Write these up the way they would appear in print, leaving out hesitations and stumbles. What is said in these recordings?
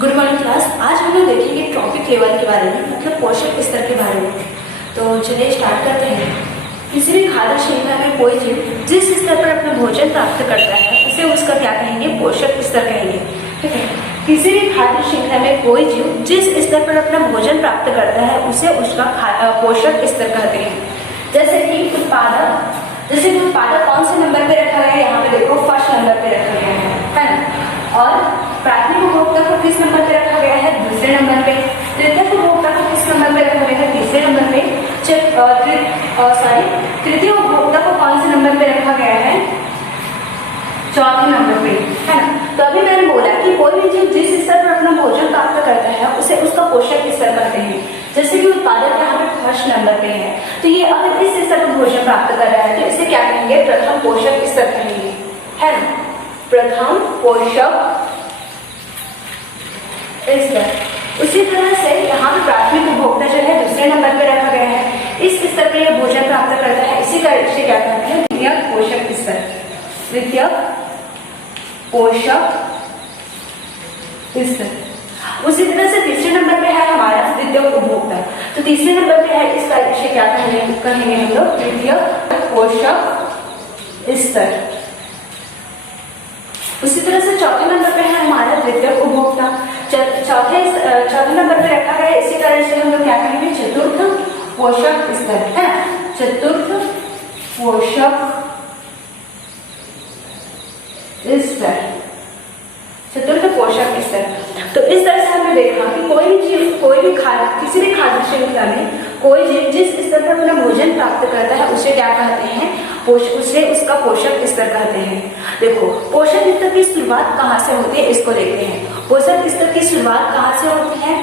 Good morning class. आज हम लोग देखेंगे ट्रॉफिक लेवल के बारे में, मतलब पोषक स्तर के बारे में। तो चलिए स्टार्ट करते हैं। किसी भी खाद्य श्रृंखला में कोई जीव जिस स्तर पर अपना भोजन प्राप्त करता है उसे उसका क्या कहेंगे? पोषक स्तर कहेंगे। ठीक है, किसी भी खाद्य श्रृंखला में कोई जीव जिस स्तर पर अपना भोजन प्राप्त करता है उसे उसका पोषक स्तर कहते हैं। जैसे कि उत्पादक कौन से नंबर पे रखा गया है? यहाँ पे देखो फर्स्ट नंबर पे रखा गया है ना। और प्राथमिक उपभोक्ता को किस नंबर पे रखा गया है? दूसरे नंबर पे। तृतीयक उपभोक्ता को किस नंबर पे रखा गया है? तीसरे नंबर पे। तृतीय उपभोक्ता को कौन से नंबर पे रखा गया है? चौथे नंबर पे, है ना। तो अभी मैंने बोला कि कोई भी जीव जिस स्तर पर अपना भोजन प्राप्त करता है उसे उसका पोषक स्तर कहते हैं। जैसे कि उत्पादक यहाँ पे फर्स्ट नंबर पे है, तो ये अगर इस स्तर पर भोजन प्राप्त कर रहा है तो इसे क्या कहेंगे? प्रथम पोषक स्तर कहेंगे, है ना। प्रथम पोषक स्तर। उसी तरह से यहाँ पे प्राथमिक उपभोक्ता जो है दूसरे नंबर पे रखा गया है, इस स्तर पर यह भोजन प्राप्त करता है, इसी कारण से क्या कहते हैं? द्वितीयक पोषक स्तर। द्वितीयक पोषक स्तर। उसी तरह से तीसरे नंबर पे है हमारा द्वितीयक उपभोक्ता, तो तीसरे नंबर पे है, इस कारण से क्या कहेंगे हम लोग? तृतीयक पोषक स्तर। उसी तरह से चौथे नंबर पे है हमारा द्वितीयक उपभोक्ता, चौथे नंबर पे रखा गया, इसी कारण से हम लोग क्या कहेंगे? चतुर्थ पोषक स्तर, है ना। चतुर्थ पोषक स्तर। चतुर्थ पोषक स्तर। तो इस तरह से हमने देखा कि किसी भी खाद्य श्रृंखला में कोई जीव जिस स्तर पर अपना भोजन प्राप्त करता है उसे क्या कहते हैं? उसे उसका पोषक स्तर कहते हैं। देखो, पोषक स्तर की शुरुआत कहाँ से होती है इसको देखते हैं। पोषक स्तर की शुरुआत कहाँ से होती है?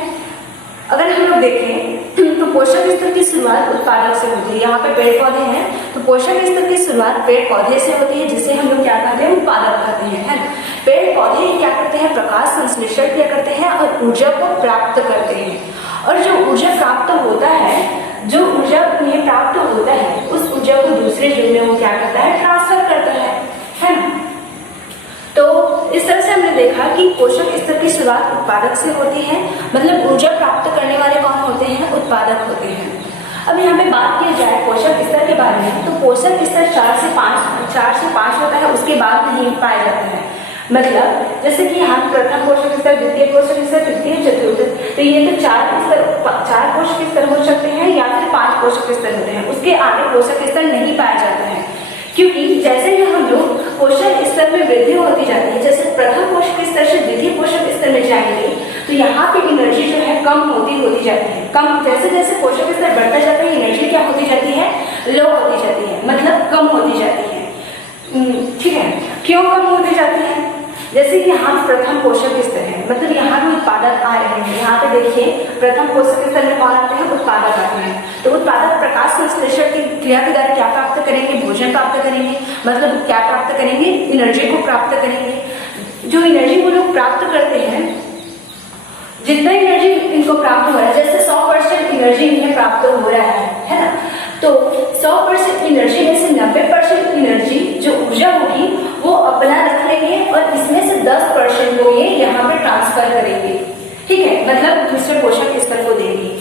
अगर हम लोग देखें तो पोषक स्तर की शुरुआत उत्पादक से होती है। यहाँ पे पेड़ पौधे हैं तो पोषक स्तर की शुरुआत पेड़ पौधे से होती है, जिसे हम लोग क्या कहते हैं? उत्पादक कहते हैं, है ना। पेड़ पौधे क्या करते हैं? प्रकाश संश्लेषण किया करते हैं और ऊर्जा को प्राप्त करते हैं। और जो ऊर्जा प्राप्त होता है, उस ऊर्जा को दूसरे जीव में वो क्या करता है? ट्रांसफर करता है ना। तो इस तरह से हमने देखा कि पोषक स्तर की शुरुआत उत्पादक से होती है, मतलब ऊर्जा प्राप्त करने वाले कौन होते हैं? उत्पादक होते हैं। अब यहाँ पे बात की जाए पोषक स्तर के बारे में, तो पोषक स्तर 4 से 5 होता है, उसके बाद नहीं पाया जाता है। मतलब जैसे कि यहाँ प्रथम पोषक स्तर, द्वितीय पोषक स्तर, तृतीय, चतुर्थ, तो ये तो 4 पोषक स्तर हो सकते हैं या फिर 5 पोषक स्तर होते हैं। उसके आगे पोषक स्तर नहीं पाया जाता है, क्योंकि जैसे ही हम लोग पोषक स्तर में वृद्धि होती जाती है, जैसे प्रथम पोषक स्तर से द्वितीय पोषक स्तर में जाएंगे तो यहाँ पे एनर्जी जो है कम होती जाती है। कम जैसे जैसे पोषक स्तर बढ़ता जाता है एनर्जी क्या होती जाती है? लो होती जाती है, मतलब कम होती जाती है। ठीक है, क्यों कम होती जाती है? जैसे कि यहाँ प्रथम पोषक स्तर है, मतलब यहाँ भी उत्पादक आ रहे हैं। यहाँ पे देखिए प्रथम पोषक स्तर में कौन आते हैं? उत्पादक आते हैं। तो उत्पादक प्रकाश संश्लेषण की क्रिया के द्वारा क्या प्राप्त करेंगे? भोजन प्राप्त करेंगे, मतलब क्या प्राप्त करेंगे? एनर्जी को प्राप्त करेंगे। जो एनर्जी वो लोग प्राप्त करते हैं, जितना एनर्जी इनको प्राप्त हो रहा है, जैसे 100% एनर्जी इन्हें प्राप्त हो रहा है ना, तो 100% एनर्जी में से 90% एनर्जी जो ऊर्जा होगी वो अपना रख लेंगे और इसमें से 10% को ये यहाँ पे ट्रांसफर करेंगे। ठीक है, मतलब दूसरे पोषक स्तर को देंगे।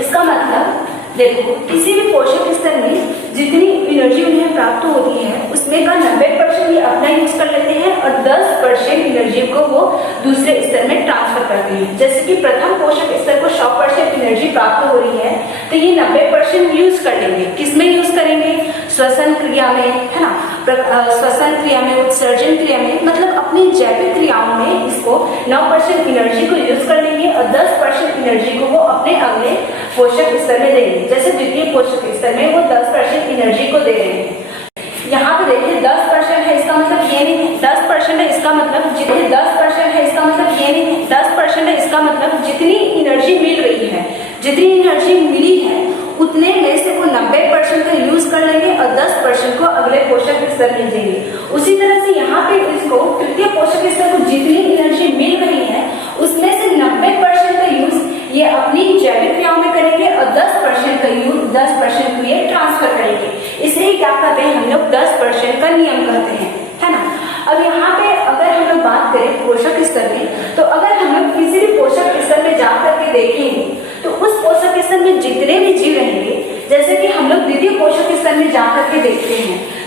इसका मतलब देखो, किसी भी पोषक स्तर में जितनी एनर्जी उन्हें प्राप्त होती है उसमें का 90% ये अपना यूज कर लेते हैं और 10% एनर्जी को वो दूसरे स्तर में ट्रांसफर करते हैं। जैसे कि प्रथम पोषक स्तर को 100% एनर्जी प्राप्त हो रही है तो ये 90% यूज कर लेंगे। किसमें यूज करेंगे? श्वसन क्रिया में, है ना। श्वसन क्रिया में, उत्सर्जन क्रिया में, मतलब अपनी जैविक क्रियाओं में इसको 9% एनर्जी को यूज कर लेंगे और 10% एनर्जी को वो अपने अगले पोषक स्तर में देंगे। जैसे द्वितीय पोषक स्तर में वो 10% एनर्जी को दे रहे हैं। यहाँ पे देखिए 10% है, इसका मतलब ये नहीं है 10% है, इसका मतलब जितनी 10% है, इसका मतलब ये नहीं है 10% है, इसका मतलब जितनी एनर्जी मिल रही है, जितनी एनर्जी मिली है उतने में से वो 90% का यूज कर लेंगे और 10% को अगले पोषक स्तर में देंगे। उसी तरह से यहाँ पे इसको तृतीय पोषक स्तर को जितनी एनर्जी मिल रही है उसमें से 90% का यूज ये अपनी जैविक क्रियाओं में करेंगे और 10% को ये ट्रांसफर करेंगे। इसलिए क्या कहते हैं हम लोग? 10% का नियम कहते हैं, है ना। अब यहाँ पे अगर हम लोग बात करें पोषक स्तर में, तो अगर हम लोग किसी भी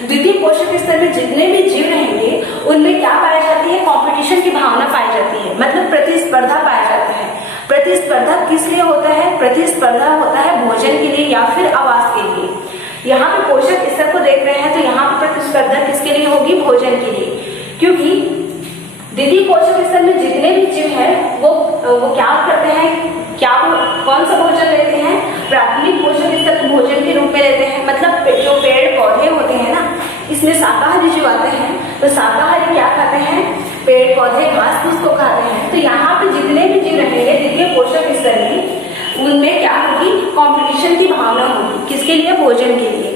द्वितीय पोषक स्तर में जितने भी जीव रहेंगे उनमें क्या पाई जाती है, कंपटीशन की भावना पाई जाती है, मतलब प्रतिस्पर्धा पाया जाता है। प्रतिस्पर्धा किस लिए होता है, प्रतिस्पर्धा होता है भोजन के लिए या फिर आवास के लिए। यहाँ पे पोषक स्तर को देख रहे हैं तो यहाँ पे प्रतिस्पर्धा किसके लिए होगी, भोजन के लिए, क्योंकि द्वितीय पोषक स्तर में जितने भी जीव है वो क्या करते हैं, क्या कौन सा भोजन लेते हैं, प्राथमिक पोषक स्तर को भोजन के रूप में लेते हैं। मतलब जो पेड़ पौधे होते हैं ना, इसमें शाकाहारी जीव आते हैं, तो शाकाहारी क्या खाते हैं, पेड़ पौधे घास फूस को खाते हैं। तो यहाँ पे जितने भी जीव रहेंगे द्वितीय पोषक स्तर में, उनमें क्या होगी, कंपटीशन की भावना होगी, किसके लिए, भोजन के लिए।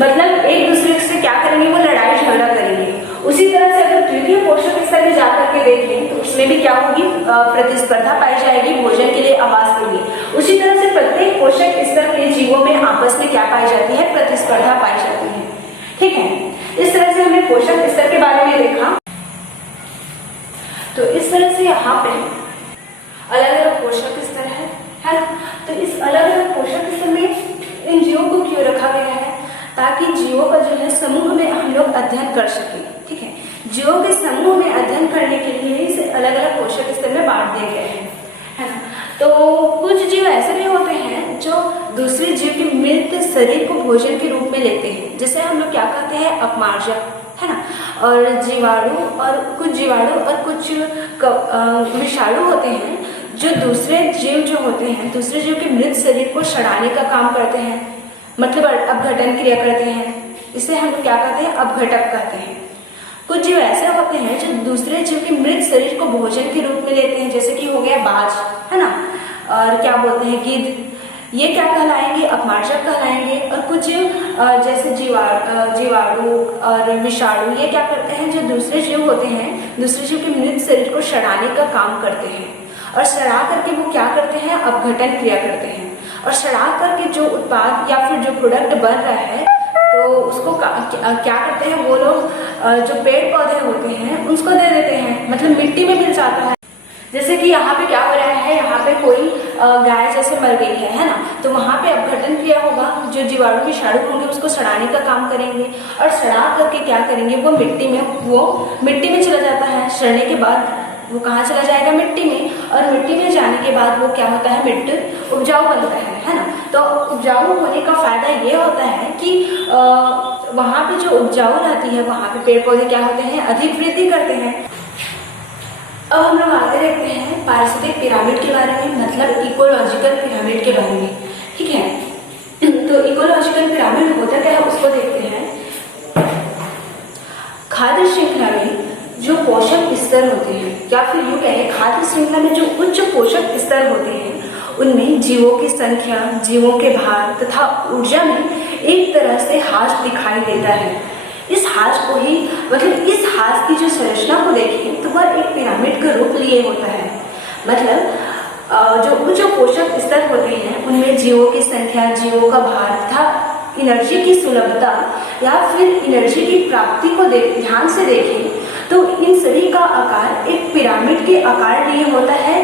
मतलब एक दूसरे से क्या करेंगे, वो लड़ाई झगड़ा करेंगे। उसी तरह से अगर तृतीय पोषक स्तर में जाकर के देखें तो उसमें भी क्या होगी, प्रतिस्पर्धा पाई जाएगी भोजन के लिए, आवास के लिए। उसी तरह से प्रत्येक पोषक स्तर के जीवों में आपस में क्या पाई जाती है, प्रतिस्पर्धा पाई जाती है। ठीक है, इस तरह से हमने पोषक स्तर के बारे में देखा। तो इस तरह से यहाँ पे अलग अलग पोषक स्तर है ना। तो इस अलग अलग पोषक स्तर में इन जीवों को क्यों रखा गया है, ताकि जीवों का जो है समूह में हम लोग अध्ययन कर सकें। ठीक है, जीवों के समूह में अध्ययन करने के लिए इसे अलग अलग पोषक स्तर में बांट दिए गए हैं, है ना। तो कुछ जीव ऐसे भी होते हैं जो दूसरे जीव के मृत शरीर को भोजन के रूप में लेते हैं, जैसे हम लोग क्या कहते हैं, अपमार्जक, है ना। और जीवाणु और कुछ विषाणु होते हैं जो दूसरे जीव जो होते हैं, दूसरे जीव के मृत शरीर को सड़ाने का काम करते हैं, मतलब अपघटन क्रिया करते हैं। इसे हम लोग क्या कहते हैं, अपघटक कहते हैं। कुछ जीव ऐसे होते हैं जो दूसरे जीव के मृत शरीर को भोजन के रूप में लेते हैं, जैसे कि हो गया बाज, है ना, और क्या बोलते हैं, गिद्ध, ये क्या कहलाएंगे, अपमार्जक कहलाएंगे। और कुछ जैसे जीवाणु और विषाणु, ये क्या करते हैं, जो दूसरे जीव होते हैं, दूसरे जीव के मृत शरीर को सड़ाने का काम करते हैं, और सड़ा करके वो क्या करते हैं, अपघटन क्रिया करते हैं। और सड़ा करके जो उत्पाद या फिर जो प्रोडक्ट बन रहा है, तो उसको क्या करते हैं वो लोग, जो पेड़ पौधे होते हैं उसको दे देते हैं, मतलब मिट्टी में मिल जाता है। जैसे कि यहाँ पे क्या हो रहा है, यहाँ पे कोई गाय जैसे मर गई है ना, तो वहाँ पे अपघटन क्रिया होगा, जो जीवाणु विषाणु होंगे उसको सड़ाने का काम करेंगे, और सड़ा करके क्या करेंगे, वो मिट्टी में चला जाता है। सड़ने के बाद वो कहाँ चला जाएगा, मिट्टी में, और मिट्टी में जाने के बाद वो क्या होता है, मिट्टी उपजाऊ बनता है ना। तो उपजाऊ होने का फायदा ये होता है कि वहाँ पे जो उपजाऊ रहती है, वहाँ पे पेड़ पौधे क्या होते हैं, अधिक वृद्धि करते हैं। अब हम लोग आगे देखते हैं पारिस्थितिक पिरामिड के बारे में, मतलब इकोलॉजिकल पिरामिड के बारे में। ठीक है, तो इकोलॉजिकल पिरामिड होता क्या है उसको देखते हैं। खाद्य श्रृंखला में जो पोषक स्तर होते हैं, या फिर यूँ कहें खाद्य श्रृंखला में जो उच्च पोषक स्तर होते हैं, उनमें जीवों की संख्या, जीवों के भार तथा ऊर्जा में एक तरह से हास दिखाई देता है। इस हास को ही, मतलब इस हास की जो संरचना को देखें तो वह एक पिरामिड का रूप लिए होता है। मतलब जो उच्च पोषक स्तर होते हैं उनमें जीवों की संख्या, जीवों का भार तथा एनर्जी की सुलभता या फिर एनर्जी की प्राप्ति को ध्यान से देखें तो इन सभी का आकार एक पिरामिड के आकार लिए होता है।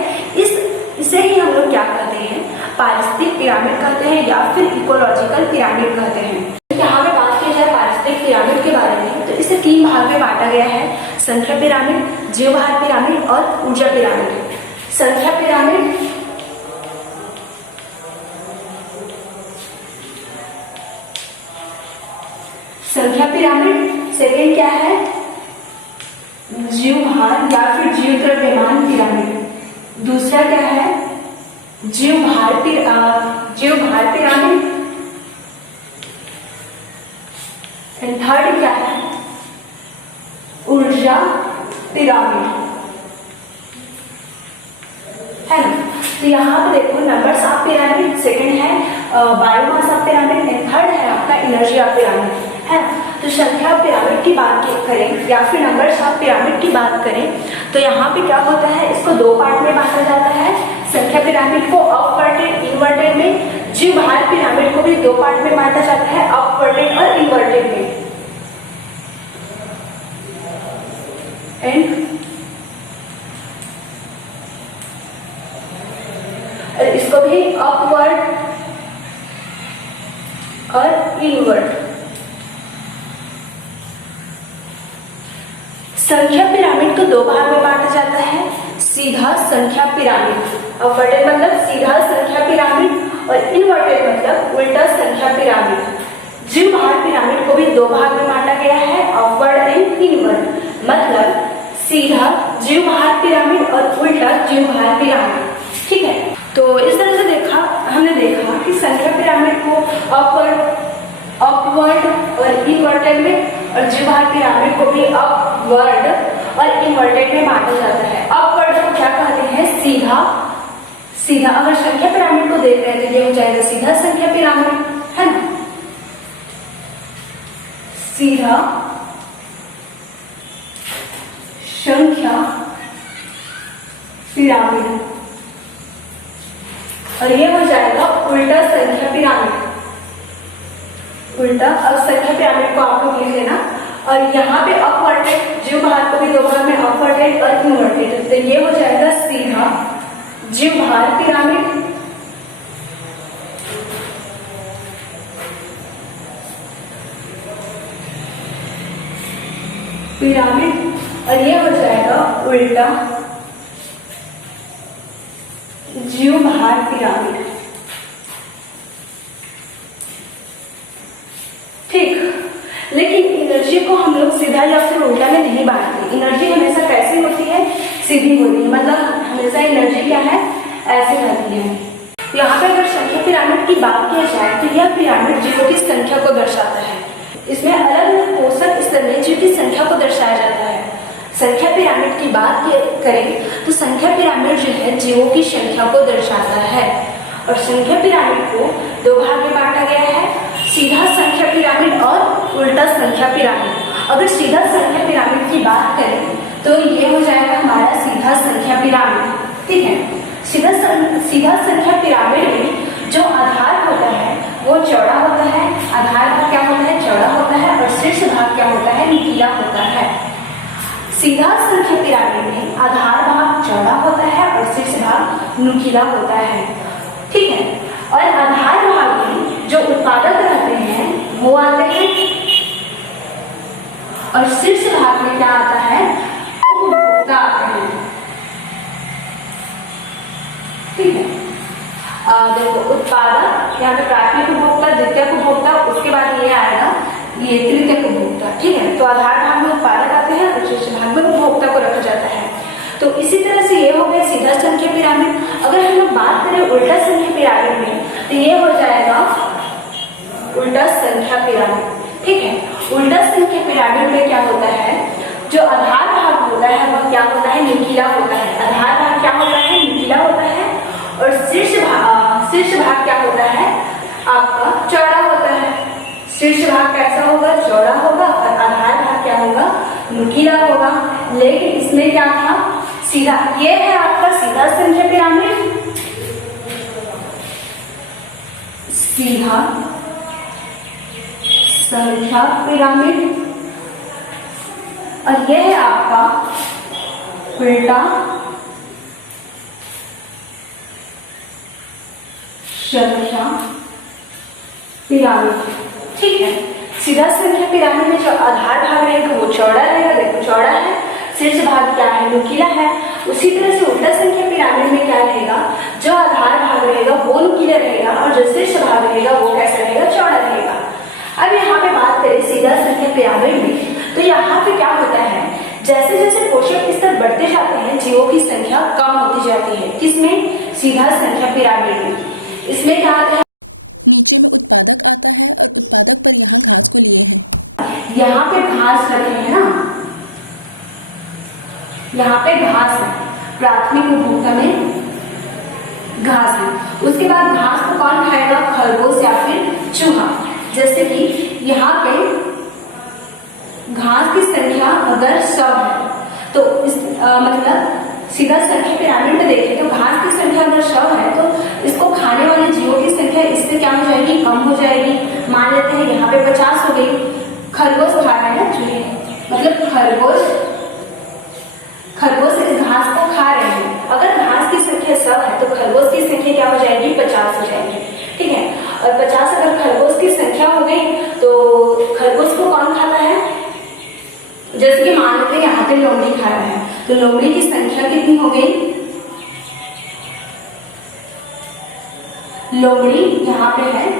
इसे ही हम लोग क्या कहते हैं, पारिस्थितिक पिरामिड कहते हैं या फिर इकोलॉजिकल पिरामिड कहते हैं। यहाँ पे बात की जाए पारिस्थितिक पिरामिड के बारे में तो इसे 3 भाग में बांटा गया है, संख्या पिरामिड, जीवभार पिरामिड और ऊर्जा पिरामिड। संख्या पिरामिड सेकेंड क्या है, जीवभार या फिर जीव द्रव्यमान पिरामिड। दूसरा क्या है, जीवभार पिरामिड। एंड थर्ड क्या है, ऊर्जा पिरामिड, है ना। तो यहाँ पे देखो नंबर्स ऑफ पिरामिड, सेकंड है biomass of pyramid, and third है आपका एनर्जी ऑफ पिरामिड, है ना। तो संख्या पिरामिड की बात करें या फिर नंबर्स ऑफ पिरामिड की बात करें तो यहाँ पे क्या होता है, इसको 2 पार्ट में बांटा जाता है। संख्या पिरामिड को अपवर्टेड, इनवर्टेड में। जीवभार पिरामिड को भी 2 पार्ट में बांटा जाता है, अपवर्टेड और इनवर्टेड में। एंड इसको भी अपवर्ड और इनवर्ट। संख्या पिरामिड को दो भाग में बांटा जाता है, सीधा संख्या पिरामिड। अपवर्टेड मतलब सीधा संख्या पिरामिड और इनवर्टेड मतलब उल्टा संख्या पिरामिड। द्विभार पिरामिड को भी दो भाग में बांटा गया है, अपवर्ड एंड इनवर्ड, मतलब सीधा द्विभार पिरामिड और उल्टा द्विभार पिरामिड। ठीक है, तो इस तरह से हमने देखा कि संख्या पिरामिड को अपवर्ड और इनवर्टेड में और द्विभार पिरामिड को भी अपवर्ड और इनवर्टेड में बांटा जाता है। अपवर्ड को क्या कहते हैं? सीधा अगर संख्या पिरामिड को देख रहे हैं तो ये हो जाएगा सीधा संख्या पिरामिड, है ना, सीधा संख्या पिरामिड, और ये हो जाएगा उल्टा संख्या पिरामिड। उल्टा, अब संख्या पिरामिड को आप लोग लिख लेना, और यहाँ पे अपवर्टेड द्विभार को भी दो भाग में अपवर्टेड और इनवर्टेड, तो ये हो जाएगा सीधा द्विभार पिरामिड, और ये हो जाएगा उल्टा द्विभार पिरामिड। ठीक, लेकिन एनर्जी को हम लोग सीधा या फिर उल्टा में नहीं बांटते। एनर्जी हमेशा कैसी होती है? सीधी होती है, मतलब हमेशा एनर्जी क्या है? ऐसे रहती है। यहाँ पे अगर संख्या पिरामिड की बात की जाए तो यह पिरामिड जीवों की संख्या को दर्शाता है। इसमें अलग अलग पोषक स्तर में जीव की संख्या को दर्शाया जाता है। संख्या पिरामिड की बात करें तो संख्या पिरामिड जो है जीवों की संख्या को दर्शाता है, और संख्या पिरामिड को दो भाग में बांटा गया है, सीधा संख्या पिरामिड और उल्टा संख्या पिरामिड। अगर सीधा संख्या पिरामिड की बात करें तो ये हो जाएगा हमारा सीधा संख्या पिरामिड। ठीक है, सीधा संख्या पिरामिड में जो आधार होता है वो चौड़ा होता है, आधार भाग क्या होता है? चौड़ा होता है, और शीर्ष भाग क्या होता है? नुकीला होता है। सीधा संख्या पिरामिड में आधार भाग चौड़ा होता है और शीर्ष भाग नुकीला होता है। ठीक है, और आधार भाग में जो उत्पादक रहते हैं वो आते हैं, और शीर्ष भाग में क्या आता है? उपभोक्ता आते हैं। ठीक है, देखो उत्पादक, यहाँ पे प्राथमिक उपभोक्ता, द्वितीयक उपभोक्ता, उसके बाद ये आएगा ये तृतीयक उपभोक्ता। ठीक है, तो आधार भाग में उत्पादक आते हैं और शीर्ष भाग में उपभोक्ता को रखा जाता है। तो इसी तरह से ये हो गया सीधा संख्या पिरामिड। अगर हम लोग बात करें उल्टा संख्या पिरामिड में तो ये हो जाएगा उल्टा संख्या पिरामिड। ठीक है, उल्टा संख्या पिरामिड में क्या होता है? जो आधार भाग होता है वह क्या होता है? नुकीला होता है। आधार भाग क्या होता है? नुकीला होता है, और शीर्ष भाग क्या होता है? आपका चौड़ा होता है। शीर्ष भाग कैसा होगा? चौड़ा होगा, और आधार भाग क्या होगा? नुकीला होगा। लेकिन इसमें क्या था? सीधा। ये है आपका सीधा संख्या पिरामिड, सीधा संख्या पिरामिड, और यह है आपका उल्टा संख्या पिरामिड। ठीक है, सीधा संख्या पिरामिड में जो आधार भाग रहेगा वो चौड़ा रहेगा, देखो चौड़ा है, शीर्ष भाग क्या है? नुकीला है। उसी तरह से उल्टा संख्या पिरामिड में क्या रहेगा? जो आधार भाग रहेगा वो नुकीला रहेगा, और जो शीर्ष भाग रहेगा वो कैसा रहेगा? चौड़ा रहेगा। अब यहाँ पे बात करें सीधा संख्या पिरामिड में, तो यहाँ पे क्या होता है? जैसे जैसे पोषक स्तर बढ़ते जाते हैं जीवों की संख्या कम होती जाती है। किसमें? सीधा संख्या पिरामिड में। इसमें क्या आता है? यहाँ पे घास रखे हैं ना, यहाँ पे घास है, प्राथमिक उपभोक्ता में घास है। उसके बाद घास को कौन खाएगा? खरगोश या फिर चूहा। जैसे कि यहाँ पे घास की संख्या अगर 100 है तो इस मतलब सीधा संख्या पिरामिड में देखें तो घास की संख्या अगर 100 है तो इसको खाने वाले जीवों की संख्या इससे क्या हो जाएगी? कम हो जाएगी। मान लेते हैं यहाँ पे 50 हो गई। खरगोश खा रहे हैं चूहे, मतलब खरगोश इस घास को खा रहे हैं। अगर घास की संख्या 100 है तो खरगोश की संख्या क्या हो जाएगी? 50 हो जाएगी। ठीक है, और 50 अगर खरगोश की संख्या हो गई तो खरगोश को कौन खाता है? जैसे कि मान लेते हैं यहाँ पे 9 तो लोमड़ी की संख्या कितनी हो गई, लोमड़ी यहाँ पे है,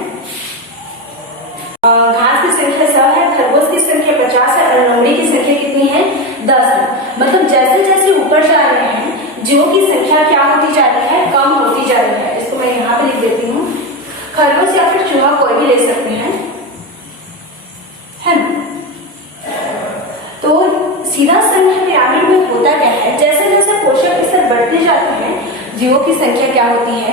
घास की संख्या 100 है, खरगोश की संख्या 50 है और लोमड़ी की संख्या कितनी है, 10 है। मतलब जैसे जैसे ऊपर जा रहे हैं जीवों की संख्या क्या होती जा रही है, कम होती जा रही है। इसको मैं यहाँ पे लिख देती हूँ। खरगोश या फिर चूहा कोई भी ले सकते हैं, है ना। तो सीधा संख्या पिरामिड में होता क्या है, जैसे जैसे पोषक स्तर बढ़ते जाते हैं जीवों की संख्या क्या होती है,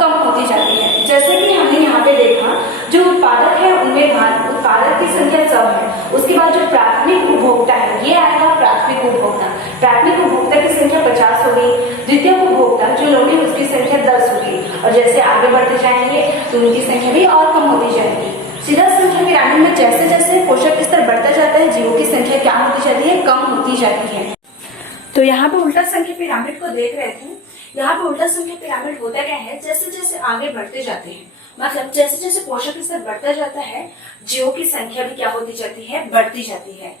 कम होती जाती है। जैसे कि हमने यहाँ पे देखा जो उत्पादक है उनमें उत्पादक की संख्या 100 है, उसके बाद जो प्राथमिक उपभोक्ता है ये आएगा प्राथमिक उपभोक्ता। प्राथमिक उपभोक्ता की संख्या 50 हो गई, द्वितीय उपभोक्ता जो लोमड़ी उसकी संख्या 10 होगी, और जैसे आगे बढ़ते जाएंगे तो उनकी संख्या भी और कम होती जाएगी। सीधा संख्या पिरामिड में जैसे जैसे पोषक स्तर बढ़ता जाता है जीवों की संख्या क्या होती जाती है, कम होती जाती है। तो यहाँ पे उल्टा संख्या पिरामिड को देख रहे थे। यहाँ पे उल्टा संख्या पिरामिड होता क्या है, जैसे जैसे आगे बढ़ते जाते हैं, मतलब जैसे जैसे पोषक स्तर बढ़ता जाता है जीवों की संख्या भी क्या होती जाती है, बढ़ती जाती है।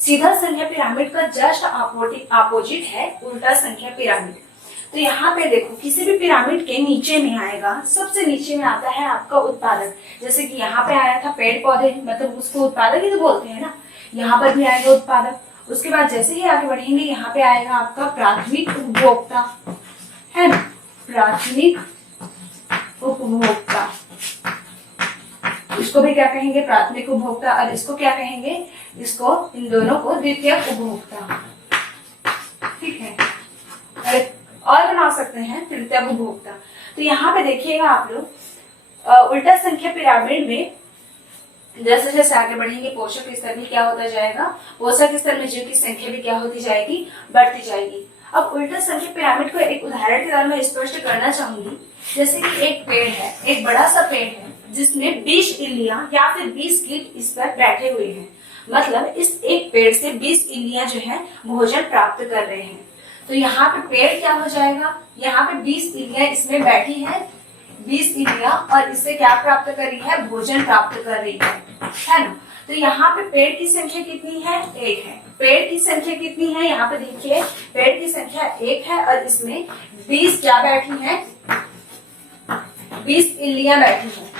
सीधा संख्या पिरामिड का जस्ट अपोजिट है उल्टा संख्या पिरामिड। तो यहाँ पे देखो किसी भी पिरामिड के नीचे में आएगा, सबसे नीचे में आता है आपका उत्पादक। जैसे कि यहाँ पे आया था पेड़ पौधे, मतलब उसको उत्पादक ही तो बोलते हैं ना। यहाँ पर भी आएगा उत्पादक। उसके बाद जैसे ही आगे बढ़ेंगे यहाँ पे आएगा आपका प्राथमिक उपभोक्ता, है ना, प्राथमिक उपभोक्ता। इसको भी क्या कहेंगे, प्राथमिक उपभोक्ता, और इसको क्या कहेंगे, इसको इन दोनों को द्वितीय उपभोक्ता। ठीक है, और बना सकते हैं तृतीय उपभोक्ता। तो यहाँ पे देखिएगा आप लोग उल्टा संख्या पिरामिड में जैसे जैसे आगे बढ़ेंगे पोषक स्तर भी क्या होता जाएगा, पोषक स्तर में जीव की संख्या भी क्या होती जाएगी, बढ़ती जाएगी। अब उल्टा संख्या पिरामिड को एक उदाहरण के द्वारा मैं स्पष्ट करना चाहूंगी। जैसे कि एक पेड़ है, एक बड़ा सा पेड़ है जिसमें 20 इल्लियां या फिर 20 कीट इस पर बैठे हुए हैं। मतलब इस एक पेड़ से 20 इल्लियां जो है भोजन प्राप्त कर रहे हैं। तो यहाँ पे पेड़ क्या हो जाएगा, यहाँ पे 20 इल्लियां इसमें बैठी है, 20 इल्लियां, और इससे क्या प्राप्त कर रही है, भोजन प्राप्त कर रही है ना। तो यहाँ पे पेड़ की संख्या कितनी है, 1 है। पेड़ की संख्या कितनी है, यहाँ पे देखिए पेड़ की संख्या 1 है और इसमें 20 क्या बैठी है, 20 इल्लियां बैठी है।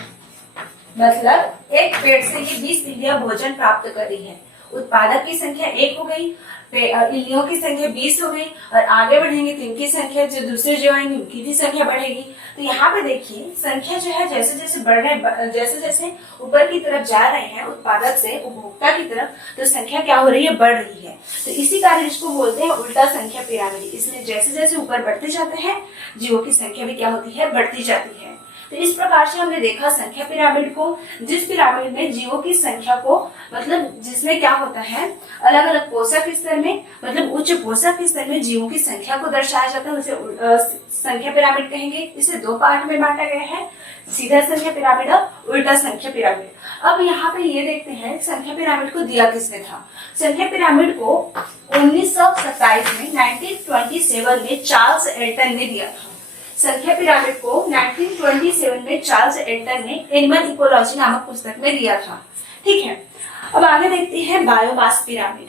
मतलब एक पेड़ से ये 20 इल्लियां भोजन प्राप्त कर रही है। उत्पादक की संख्या 1 हो गई, इल्लियों की संख्या 20 हो गई, और आगे बढ़ेंगे तो इनकी संख्या जो दूसरे जो आएंगे उनकी भी संख्या बढ़ेगी। तो यहाँ पे देखिए संख्या जो है जैसे जैसे बढ़ रहे, जैसे जैसे ऊपर की तरफ जा रहे हैं उत्पादक से उपभोक्ता की तरफ, तो संख्या क्या हो रही है, बढ़ रही है। तो इसी कारण इसको बोलते हैं उल्टा संख्या पिरामिड। इसमें जैसे जैसे ऊपर बढ़ते जाते हैं जीवों की संख्या भी क्या होती है, बढ़ती जाती है। तो इस प्रकार से हमने देखा संख्या पिरामिड को, जिस पिरामिड में जीवों की संख्या को, मतलब जिसमें क्या होता है अलग अलग पोषक स्तर में, मतलब उच्च पोषक स्तर में जीवों की संख्या को दर्शाया जाता है, उसे संख्या पिरामिड कहेंगे। इसे 2 पार्ट में बांटा गया है, सीधा संख्या पिरामिड और उल्टा संख्या पिरामिड। अब यहाँ पे ये देखते हैं संख्या पिरामिड को दिया किसने था। संख्या पिरामिड को 1927 में 1927 में चार्ल्स एल्टन ने दिया था। संख्या पिरामिड को 1927 में चार्ल्स एल्टन ने एनिमल इकोलॉजी नामक पुस्तक में दिया था। ठीक है, अब आगे देखते हैं बायोमास पिरामिड।